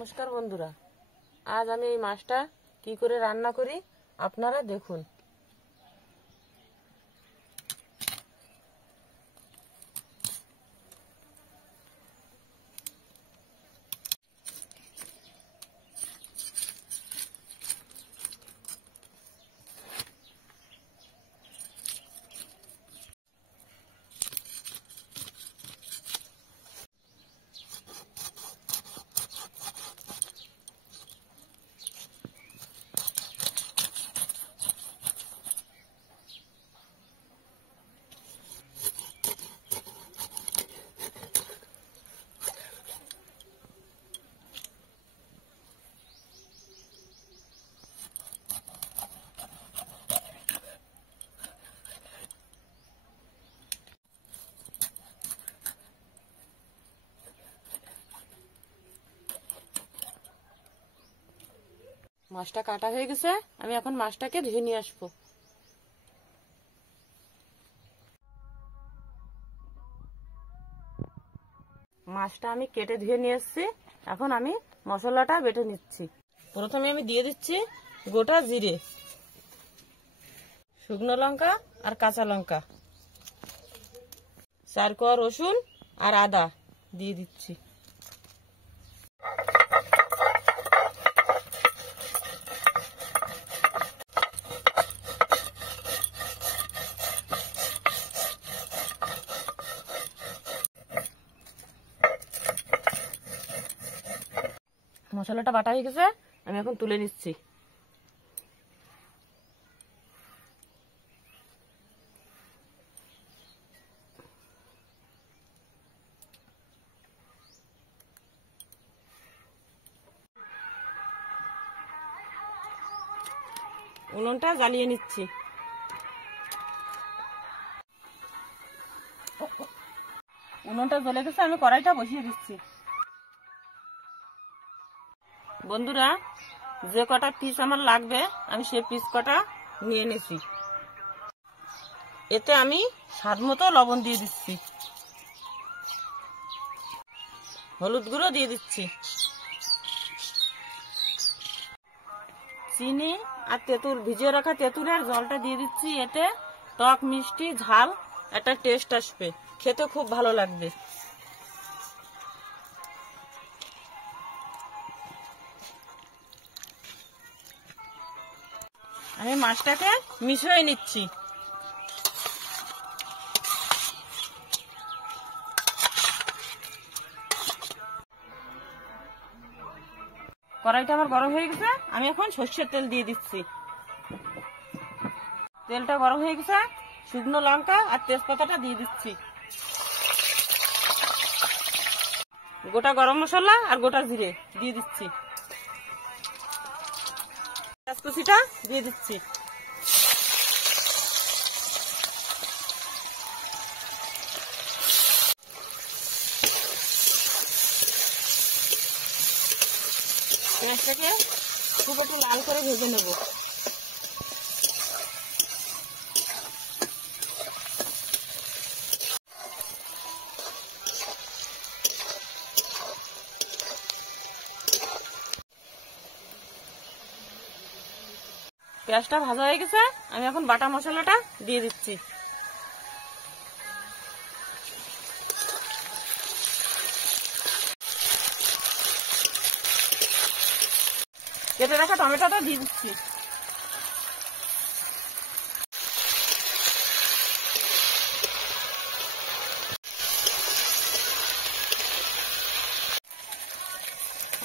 নমস্কার বন্ধুরা, আজ আমি এই মাছটা কি করে রান্না করি আপনারা দেখুন। মাছটা কাটা হয়ে গেছে, আমি এখন মাছটাকে ধুয়ে নিয়ে আসবো। মাছটা আমি কেটে ধুয়ে নিয়ে এসেছি, এখন আমি মশলাটা বেটে নিচ্ছি। প্রথমে আমি দিয়ে দিচ্ছি গোটা জিরে, শুকনো লঙ্কা আর কাঁচা লঙ্কা, 4 কোয়া রসুন আর আদা দিয়ে দিচ্ছি। মশলাটা বাটা হয়ে গেছে, আমি এখন তুলে নিচ্ছি। উনুনটা জ্বালিয়ে নিচ্ছি। উনুনটা জ্বলে গেছে, আমি কড়াইটা বসিয়ে দিচ্ছি। বন্ধুরা, যে কটা পিস আমার লাগবে আমি সে পিস কটা নিয়ে নিছি। এতে আমি স্বাদ মতো লবণ দিয়ে দিচ্ছি, হলুদ গুঁড়ো দিয়ে দিচ্ছি, চিনি আর তেঁতুল, ভিজিয়ে রাখা তেঁতুলের জলটা দিয়ে দিচ্ছি। এতে টক মিষ্টি ঝাল একটা টেস্ট আসবে, খেতে খুব ভালো লাগবে। আমি মাছটাকে মিশিয়ে নিচ্ছি। কড়াইটা আমার গরম হয়ে গেছে, আমি এখন সর্ষের তেল দিয়ে দিচ্ছি। তেলটা গরম হয়ে গেছে, শুকনো লঙ্কা আর তেজপাতাটা দিয়ে দিচ্ছি, গোটা গরম মশলা আর গোটা জিরে দিয়ে দিচ্ছি, পেঁয়াজ কুচিটা দিয়ে দিচ্ছি। পেঁয়াজটাকে খুব একটু লাল করে ভেজে নেব। পেঁয়াজটা ভাজা হয়ে গেছে, আমি এখন বাটা মশলাটা দিয়ে দিচ্ছি। কেটে রাখা টমেটোটা দিয়ে দিচ্ছি।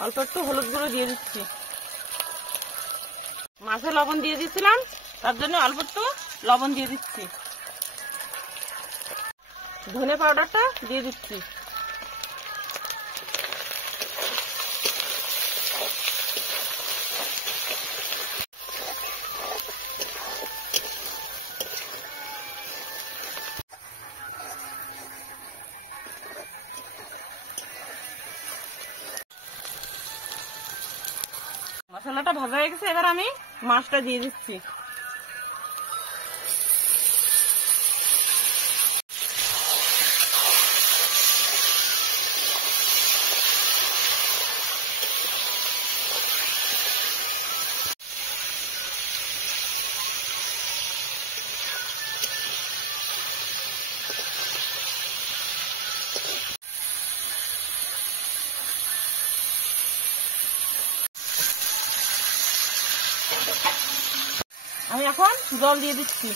অল্প একটু হলুদ গুঁড়ো দিয়ে দিচ্ছি। মাছে লবণ দিয়ে দিচ্ছিলাম, তার জন্য অল্প একটু লবণ দিয়ে দিচ্ছি। ধনে পাউডারটা দিয়ে দিচ্ছি। মশলাটা ভাজা হয়ে গেছে, এবার আমি মাছটা দিয়ে দিচ্ছি। আমি এখন জল দিয়ে দিচ্ছি।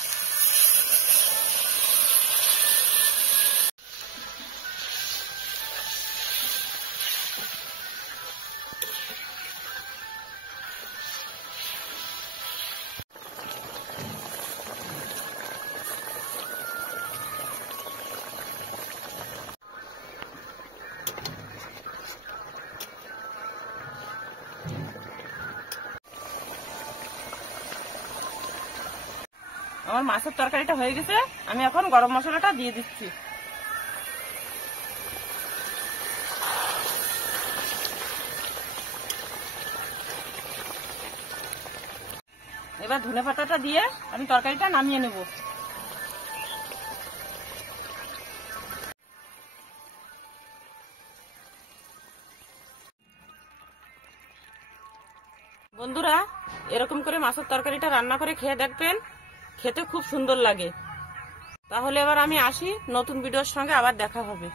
আমার মাছের তরকারিটা হয়ে গেছে, আমি এখন গরম মশলাটা দিয়ে দিচ্ছি। এবার ধনে পাতাটা দিয়ে আমি তরকারিটা নামিয়ে নেব। বন্ধুরা, এরকম করে মাছের তরকারিটা রান্না করে খেয়ে দেখবেন, খেতে খুব সুন্দর লাগে। তাহলে এবার আমি আসি, নতুন ভিডিওর সঙ্গে আবার দেখা হবে।